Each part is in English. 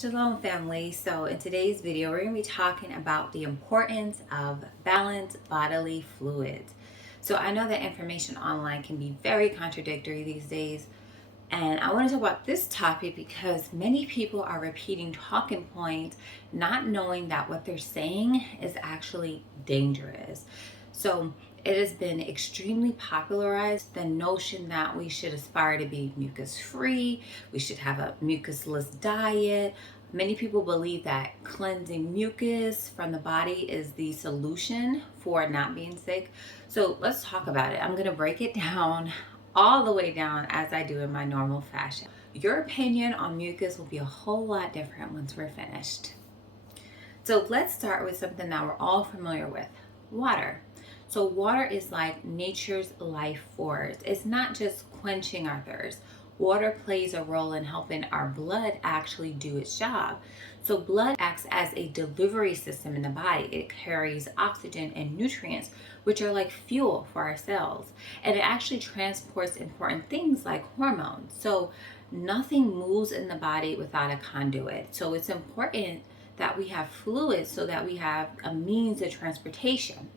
Shalom family. So in today's video, we're going to be talking about the importance of balanced bodily fluids. So I know that information online can be very contradictory these days. And I want to talk about this topic because many people are repeating talking points, not knowing that what they're saying is actually dangerous. So it has been extremely popularized, the notion that we should aspire to be mucus free, we should have a mucusless diet. Many people believe that cleansing mucus from the body is the solution for not being sick. So let's talk about it. I'm going to break it down all the way down as I do in my normal fashion. Your opinion on mucus will be a whole lot different once we're finished. So let's start with something that we're all familiar with, water. So water is like nature's life force. It's not just quenching our thirst. Water plays a role in helping our blood actually do its job. So blood acts as a delivery system in the body. It carries oxygen and nutrients, which are like fuel for our cells. And it actually transports important things like hormones. So nothing moves in the body without a conduit. So it's important that we have fluids so that we have a means of transportation.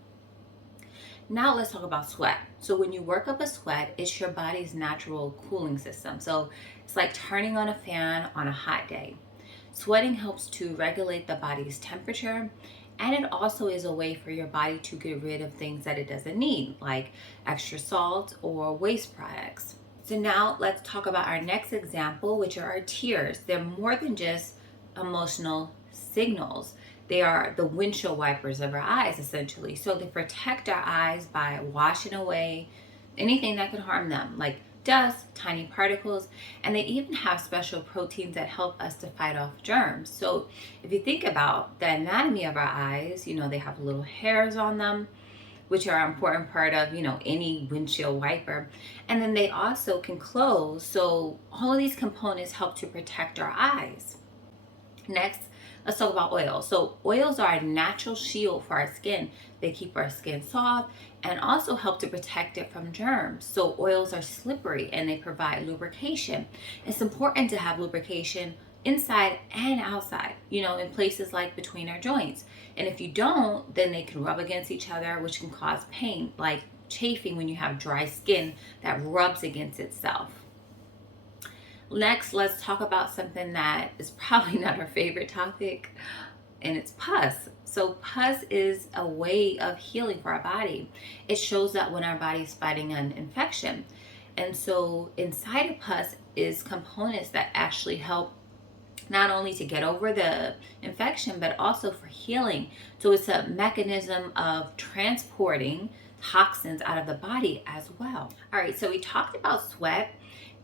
Now let's talk about sweat. So when you work up a sweat, it's your body's natural cooling system. So it's like turning on a fan on a hot day. Sweating helps to regulate the body's temperature, and it also is a way for your body to get rid of things that it doesn't need, like extra salt or waste products. So now let's talk about our next example, which are our tears. They're more than just emotional signals. They are the windshield wipers of our eyes, essentially. So they protect our eyes by washing away anything that could harm them, like dust, tiny particles, and they even have special proteins that help us to fight off germs. So if you think about the anatomy of our eyes, they have little hairs on them, which are an important part of, any windshield wiper. And then they also can close. So all of these components help to protect our eyes. Next, let's talk about oils. So oils are a natural shield for our skin. They keep our skin soft and also help to protect it from germs. So oils are slippery and they provide lubrication. It's important to have lubrication inside and outside, in places like between our joints. And if you don't, then they can rub against each other, which can cause pain, like chafing when you have dry skin that rubs against itself. Next, let's talk about something that is probably not our favorite topic, and it's pus. So pus is a way of healing for our body. It shows up when our body is fighting an infection. And so inside of pus is components that actually help not only to get over the infection, but also for healing. So it's a mechanism of transporting toxins out of the body as well. All right, so we talked about sweat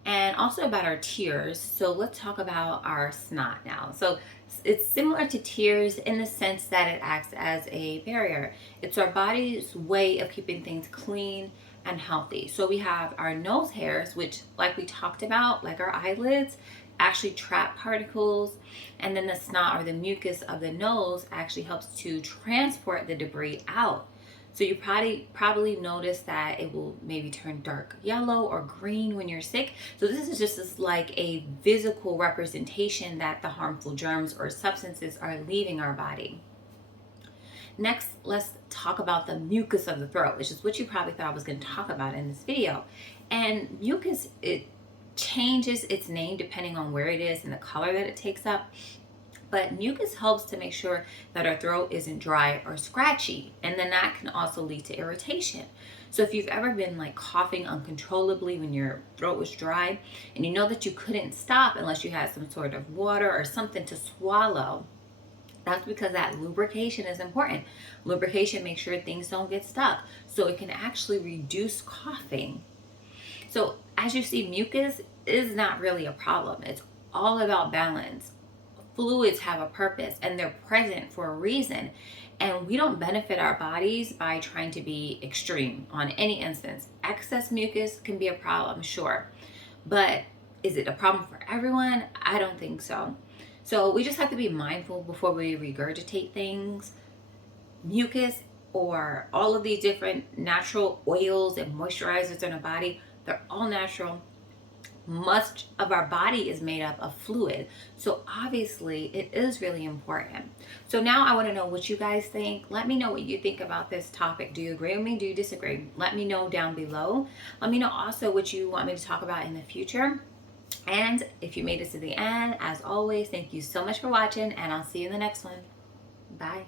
and also about our tears. So let's talk about our snot now. So it's similar to tears in the sense that it acts as a barrier. It's our body's way of keeping things clean and healthy. So we have our nose hairs, which, like we talked about, like our eyelids, actually trap particles, and then the snot or the mucus of the nose actually helps to transport the debris out. So you probably notice that it will maybe turn dark yellow or green when you're sick. So this is just like a physical representation that the harmful germs or substances are leaving our body. Next, let's talk about the mucus of the throat, which is what you probably thought I was going to talk about in this video. And mucus, it changes its name depending on where it is and the color that it takes up. But mucus helps to make sure that our throat isn't dry or scratchy. And then that can also lead to irritation. So if you've ever been like coughing uncontrollably when your throat was dry and you know that you couldn't stop unless you had some sort of water or something to swallow, that's because that lubrication is important. Lubrication makes sure things don't get stuck. So it can actually reduce coughing. So as you see, mucus is not really a problem. It's all about balance. Fluids have a purpose and they're present for a reason. And we don't benefit our bodies by trying to be extreme on any instance. Excess mucus can be a problem, sure. But is it a problem for everyone? I don't think so. So we just have to be mindful before we regurgitate things. Mucus or all of these different natural oils and moisturizers in our body, they're all natural. much of our body is made up of fluid. So obviously it is really important. So now I want to know what you guys think. Let me know what you think about this topic. Do you agree with me? Do you disagree? Let me know down below. Let me know also what you want me to talk about in the future. And if you made it to the end, as always, thank you so much for watching, and I'll see you in the next one. Bye.